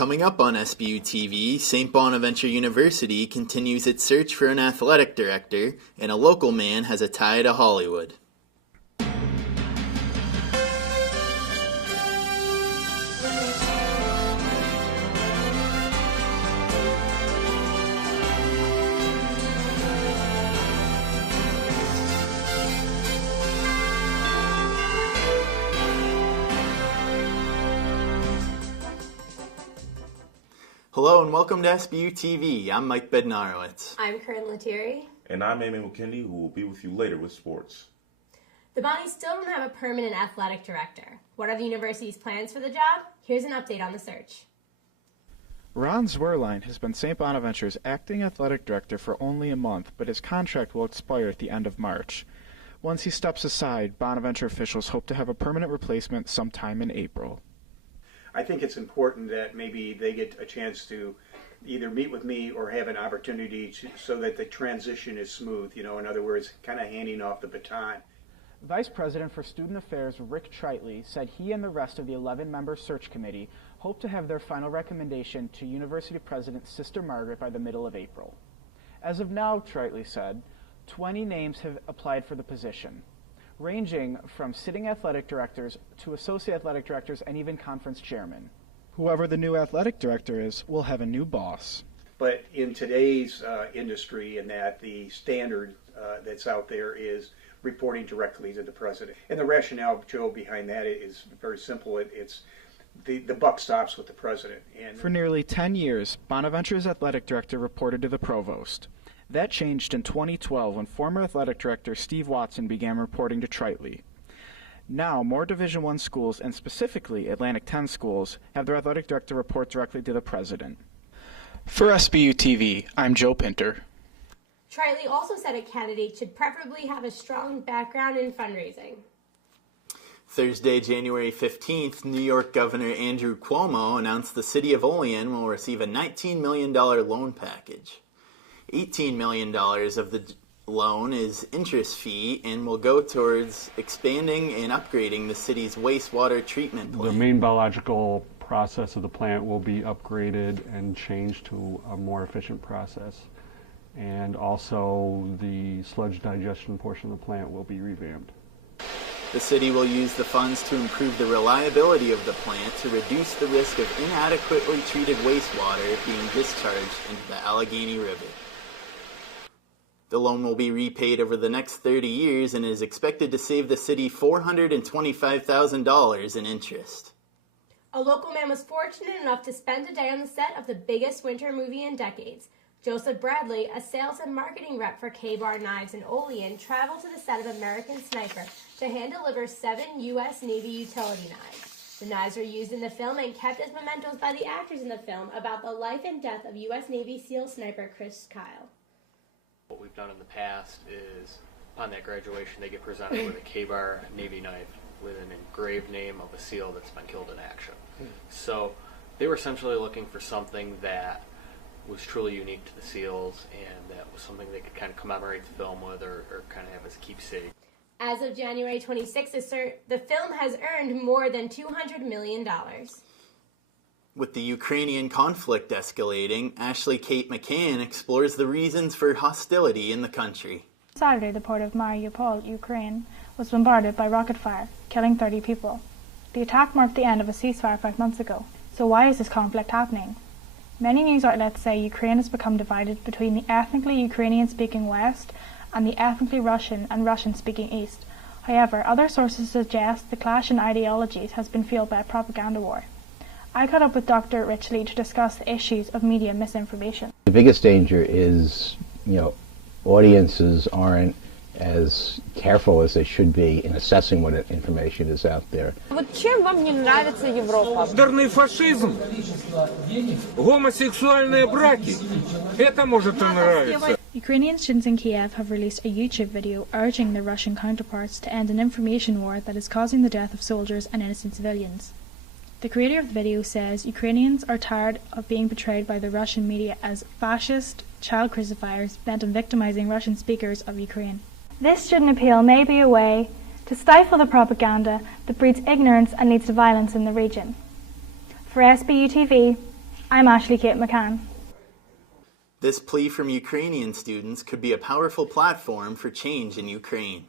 Coming up on SBU TV, St. Bonaventure University continues its search for an athletic director, and a local man has a tie to Hollywood. Hello and welcome to SBU TV. I'm Mike Bednarowicz. I'm Corinne Lettieri. And I'm Aime Mukendi, who will be with you later with sports. The Bonnies still don't have a permanent athletic director. What are the university's plans for the job? Here's an update on the search. Ron Zwerlein has been St. Bonaventure's acting athletic director for only a month, but his contract will expire at the end of March. Once he steps aside, Bonaventure officials hope to have a permanent replacement sometime in April. I think it's important that maybe they get a chance to either meet with me or have an opportunity so that the transition is smooth, in other words, kind of handing off the baton. Vice President for Student Affairs Rick Tritley said he and the rest of the 11-member search committee hope to have their final recommendation to University President Sister Margaret by the middle of April. As of now, Tritley said, 20 names have applied for the position, ranging from sitting athletic directors to associate athletic directors and even conference chairmen. Whoever the new athletic director is will have a new boss. But in today's industry, in that the standard that's out there is reporting directly to the president. And the rationale, Joe, behind that is very simple. It's the buck stops with the president. And for nearly 10 years, Bonaventure's athletic director reported to the provost. That changed in 2012 when former athletic director Steve Watson began reporting to Tritley. Now, more Division I schools, and specifically Atlantic 10 schools, have their athletic director report directly to the president. For SBU TV, I'm Joe Pinter. Tritley also said a candidate should preferably have a strong background in fundraising. Thursday, January 15th, New York Governor Andrew Cuomo announced the city of Olean will receive a $19 million loan package. $18 million of the loan is interest fee and will go towards expanding and upgrading the city's wastewater treatment plant. The main biological process of the plant will be upgraded and changed to a more efficient process. And also the sludge digestion portion of the plant will be revamped. The city will use the funds to improve the reliability of the plant to reduce the risk of inadequately treated wastewater being discharged into the Allegheny River. The loan will be repaid over the next 30 years and is expected to save the city $425,000 in interest. A local man was fortunate enough to spend a day on the set of the biggest winter movie in decades. Joseph Bradley, a sales and marketing rep for K-Bar Knives in Olean, traveled to the set of American Sniper to hand-deliver 7 U.S. Navy utility knives. The knives were used in the film and kept as mementos by the actors in the film about the life and death of U.S. Navy SEAL sniper Chris Kyle. What we've done in the past is, upon that graduation, they get presented with a K-Bar Navy knife with an engraved name of a SEAL that's been killed in action. So they were essentially looking for something that was truly unique to the SEALs and that was something they could kind of commemorate the film with or kind of have as a keepsake. As of January 26th, the film has earned more than $200 million. With the Ukrainian conflict escalating, Ashley Kate McCann explores the reasons for hostility in the country. Saturday, the port of Mariupol, Ukraine, was bombarded by rocket fire, killing 30 people. The attack marked the end of a ceasefire 5 months ago. So why is this conflict happening? Many news outlets say Ukraine has become divided between the ethnically Ukrainian-speaking West and the ethnically Russian and Russian-speaking East. However, other sources suggest the clash in ideologies has been fueled by a propaganda war. I caught up with Dr. Richley to discuss the issues of media misinformation. The biggest danger is, audiences aren't as careful as they should be in assessing what information is out there. Вот чем вам не нравится Европа? Гендерный фашизм, гомосексуальные браки. Это может и нравится. Ukrainian students in Kiev have released a YouTube video urging their Russian counterparts to end an information war that is causing the death of soldiers and innocent civilians. The creator of the video says Ukrainians are tired of being portrayed by the Russian media as fascist child crucifiers bent on victimizing Russian speakers of Ukraine. This student appeal may be a way to stifle the propaganda that breeds ignorance and leads to violence in the region. For SBU TV, I'm Ashley Kate McCann. This plea from Ukrainian students could be a powerful platform for change in Ukraine.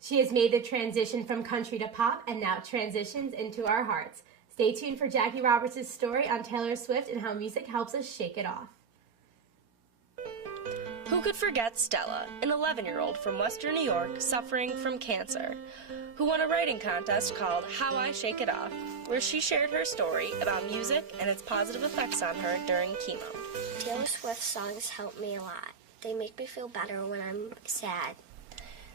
She has made the transition from country to pop and now transitions into our hearts. Stay tuned for Jackie Roberts' story on Taylor Swift and how music helps us shake it off. Who could forget Stella, an 11-year-old from Western New York suffering from cancer, who won a writing contest called How I Shake It Off, where she shared her story about music and its positive effects on her during chemo. Taylor Swift songs help me a lot. They make me feel better when I'm sad.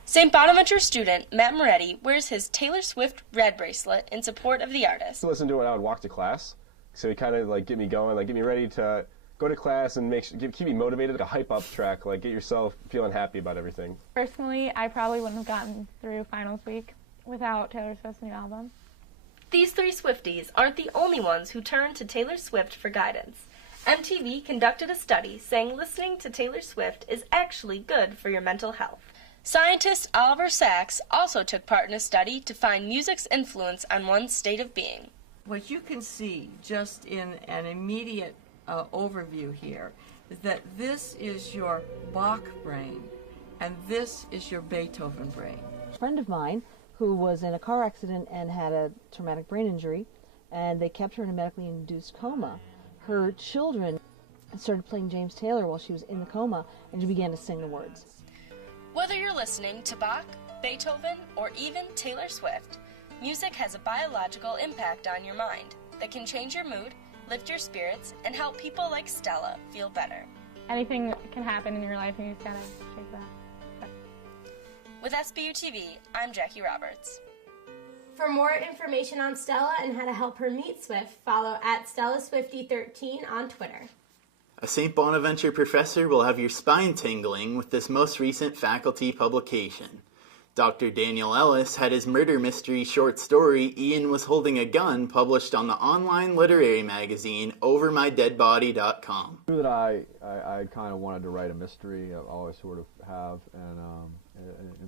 St. Bonaventure student Matt Moretti wears his Taylor Swift red bracelet in support of the artist. To listen to it, I would walk to class, so it kind of like get me going, like get me ready to go to class and keep me motivated. A hype up track, like get yourself feeling happy about everything. Personally, I probably wouldn't have gotten through finals week without Taylor Swift's new album. These three Swifties aren't the only ones who turned to Taylor Swift for guidance. MTV conducted a study saying listening to Taylor Swift is actually good for your mental health. Scientist Oliver Sacks also took part in a study to find music's influence on one's state of being. What you can see just in an immediate overview here is that this is your Bach brain and this is your Beethoven brain. A friend of mine who was in a car accident and had a traumatic brain injury, and they kept her in a medically induced coma. Her children started playing James Taylor while she was in the coma, and she began to sing the words. Whether you're listening to Bach, Beethoven, or even Taylor Swift, music has a biological impact on your mind that can change your mood, lift your spirits, and help people like Stella feel better. Anything can happen in your life and you just gotta shake that. With SBU TV, I'm Jackie Roberts. For more information on Stella and how to help her meet Swift, follow @StellaSwifty13 on Twitter. A St. Bonaventure professor will have your spine tingling with this most recent faculty publication. Dr. Daniel Ellis had his murder mystery short story, Ian Was Holding a Gun, published on the online literary magazine OverMyDeadBody.com. I knew that I kind of wanted to write a mystery. I always sort of have, and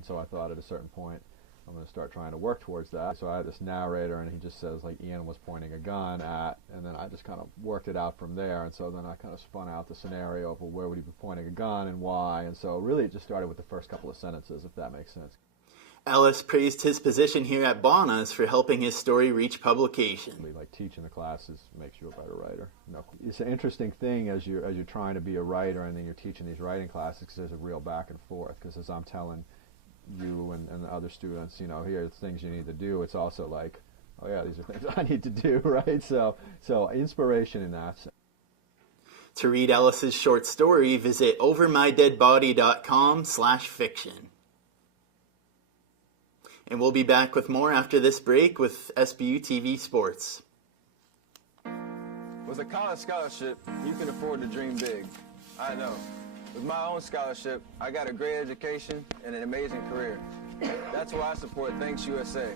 so I thought at a certain point I'm going to start trying to work towards that. So I had this narrator, and he just says, like, Ian was pointing a gun at, and then I just kind of worked it out from there. And so then I kind of spun out the scenario of, well, where would he be pointing a gun and why? And so really it just started with the first couple of sentences, if that makes sense. Ellis praised his position here at Bonas for helping his story reach publication. Like teaching the classes makes you a better writer. No, it's an interesting thing as you're trying to be a writer, and then you're teaching these writing classes, because there's a real back and forth. Because as I'm telling you and the other students, you know, here are things you need to do, it's also like, oh yeah, these are things I need to do, right? So inspiration in that sense. To read Ellis's short story, visit overmydeadbody.com/fiction. And we'll be back with more after this break with SBU TV Sports. With a college scholarship, you can afford to dream big. I know. With my own scholarship, I got a great education and an amazing career. That's why I support Thanks USA.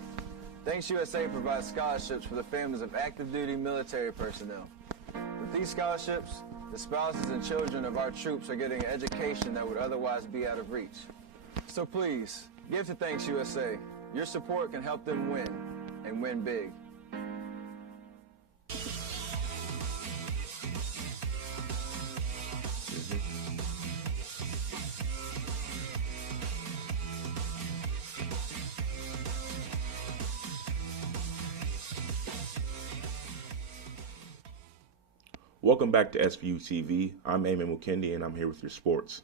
Thanks USA provides scholarships for the families of active duty military personnel. With these scholarships, the spouses and children of our troops are getting an education that would otherwise be out of reach. So please, give to Thanks USA. Your support can help them win, and win big. Welcome back to SBU TV. I'm Aime Mukendi, and I'm here with your sports.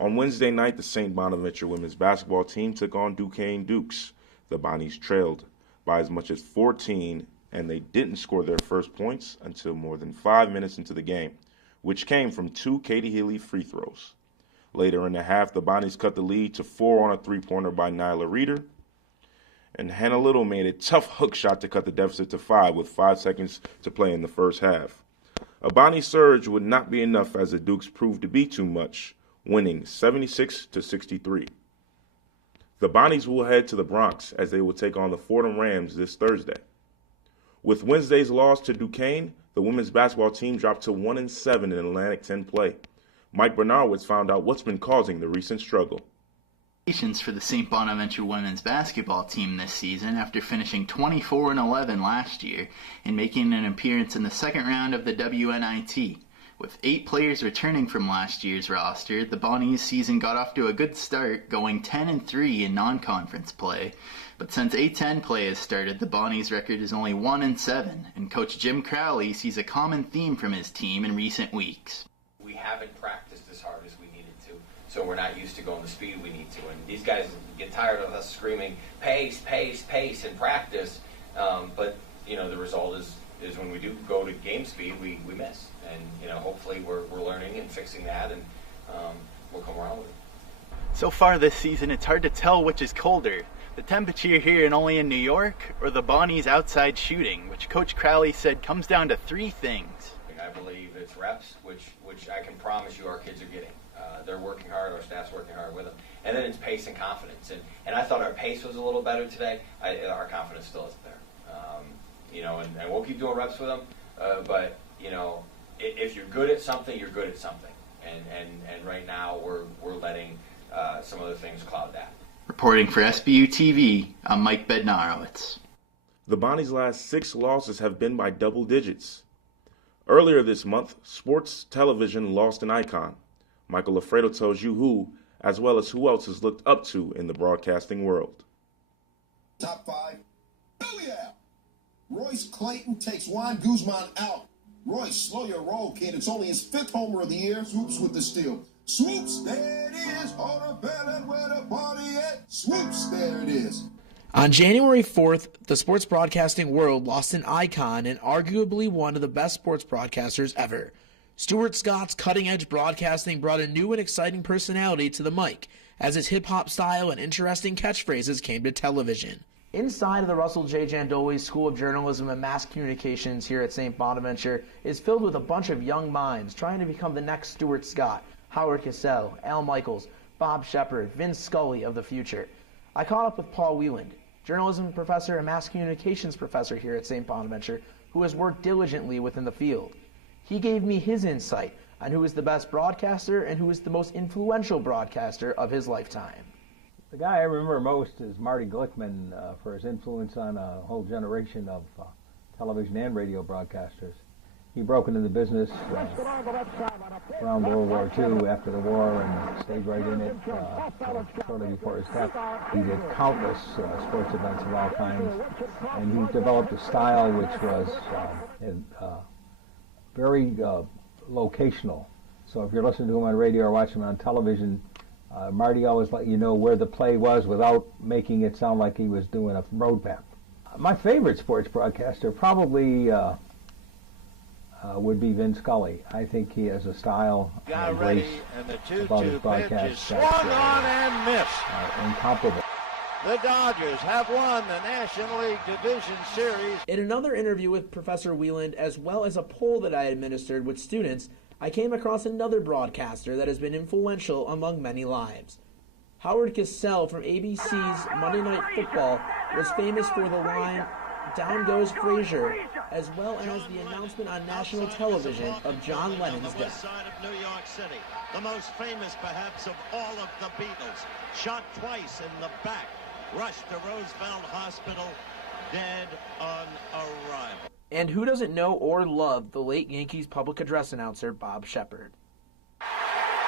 On Wednesday night, the St. Bonaventure women's basketball team took on Duquesne Dukes. The Bonnies trailed by as much as 14, and they didn't score their first points until more than 5 minutes into the game, which came from 2 Katie Healy free throws. Later in the half, the Bonnies cut the lead to 4 on a three-pointer by Nyla Reeder, and Hannah Little made a tough hook shot to cut the deficit to 5 with 5 seconds to play in the first half. A Bonnie surge would not be enough as the Dukes proved to be too much, winning 76-63. The Bonnies will head to the Bronx as they will take on the Fordham Rams this Thursday. With Wednesday's loss to Duquesne, the women's basketball team dropped to 1-7 in Atlantic 10 play. Mike Bednarowicz found out what's been causing the recent struggle. For the St. Bonaventure women's basketball team this season after finishing 24-11 last year and making an appearance in the second round of the WNIT. With 8 players returning from last year's roster, the Bonnies' season got off to a good start, going 10-3 in non-conference play. But since A10 play has started, the Bonnies' record is only 1-7, and Coach Jim Crowley sees a common theme from his team in recent weeks. We haven't practiced as hard as we needed to, so we're not used to going the speed we need to. And these guys get tired of us screaming, pace, pace, pace in practice. But, you know, the result is when we do go to game speed, we miss. And, you know, hopefully we're learning and fixing that, and we'll come around with it. So far this season, it's hard to tell which is colder, the temperature here in Olean, New York, or the Bonnies' outside shooting, which Coach Crowley said comes down to 3 things. I believe it's reps, which I can promise you our kids are getting. They're working hard, our staff's working hard with them. And then it's pace and confidence. And I thought our pace was a little better today. Our confidence still isn't there. You know, and we'll keep doing reps with them. But, you know, if you're good at something, you're good at something. And right now we're letting some other things cloud that. Reporting for SBU TV, I'm Mike Bednarowicz. The Bonnies' last 6 losses have been by double digits. Earlier this month, sports television lost an icon. Michael Loffredo tells you who, as well as who else is looked up to in the broadcasting world. Top 5. Oh yeah! Royce Clayton takes Juan Guzman out. Royce, slow your roll, kid. It's only his 5th homer of the year. Swoops with the steal. Swoops, there it is. On the bell where the party at. Swoops, there it is. On January 4th, the sports broadcasting world lost an icon and arguably one of the best sports broadcasters ever. Stuart Scott's cutting-edge broadcasting brought a new and exciting personality to the mic, as his hip-hop style and interesting catchphrases came to television. Inside of the Russell J. Jandoli School of Journalism and Mass Communications here at St. Bonaventure is filled with a bunch of young minds trying to become the next Stuart Scott, Howard Cassell, Al Michaels, Bob Shepard, Vince Scully of the future. I caught up with Paul Wieland, journalism professor and mass communications professor here at St. Bonaventure, who has worked diligently within the field. He gave me his insight on who is the best broadcaster and who is the most influential broadcaster of his lifetime. The guy I remember most is Marty Glickman for his influence on a whole generation of television and radio broadcasters. He broke into the business around World War II after the war and stayed right in it shortly before his death. He did countless sports events of all kinds, and he developed a style which was very locational. So if you're listening to him on radio or watching him on television, Marty always let you know where the play was without making it sound like he was doing a road map. My favorite sports broadcaster probably would be Vince Scully. I think he has a style and grace about his broadcast that's incomparable. The Dodgers have won the National League Division Series. In another interview with Professor Wieland, as well as a poll that I administered with students, I came across another broadcaster that has been influential among many lives. Howard Cassell from ABC's Monday Night Football was famous for the line, "Down goes Frazier," as well as the announcement on national television of John Lennon's death. West side of New York City, the most famous perhaps of all of the Beatles, shot twice in the back, rushed to Roosevelt Hospital, dead on arrival. And who doesn't know or love the late Yankees public address announcer Bob Shepard?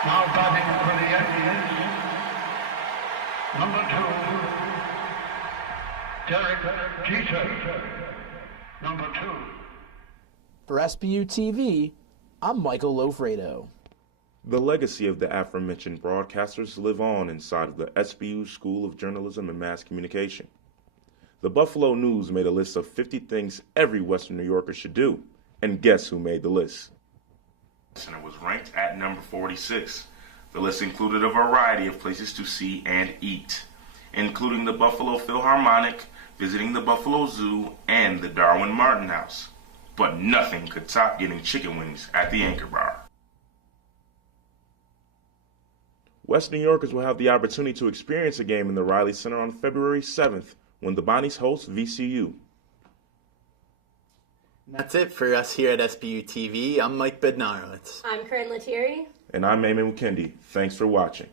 Now batting for the Yankees, number 2, Derek Jeter, number 2. For SBU TV, I'm Michael Loffredo. The legacy of the aforementioned broadcasters live on inside of the SBU School of Journalism and Mass Communication. The Buffalo News made a list of 50 things every Western New Yorker should do. And guess who made the list? And it was ranked at number 46. The list included a variety of places to see and eat, including the Buffalo Philharmonic, visiting the Buffalo Zoo, and the Darwin Martin House. But nothing could top getting chicken wings at the Anchor Bar. West New Yorkers will have the opportunity to experience a game in the Reilly Center on February 7th when the Bonnies host VCU. That's it for us here at SBU TV. I'm Mike Bednarowicz. I'm Corinne Lettieri. And I'm Aime Mukendi. Thanks for watching.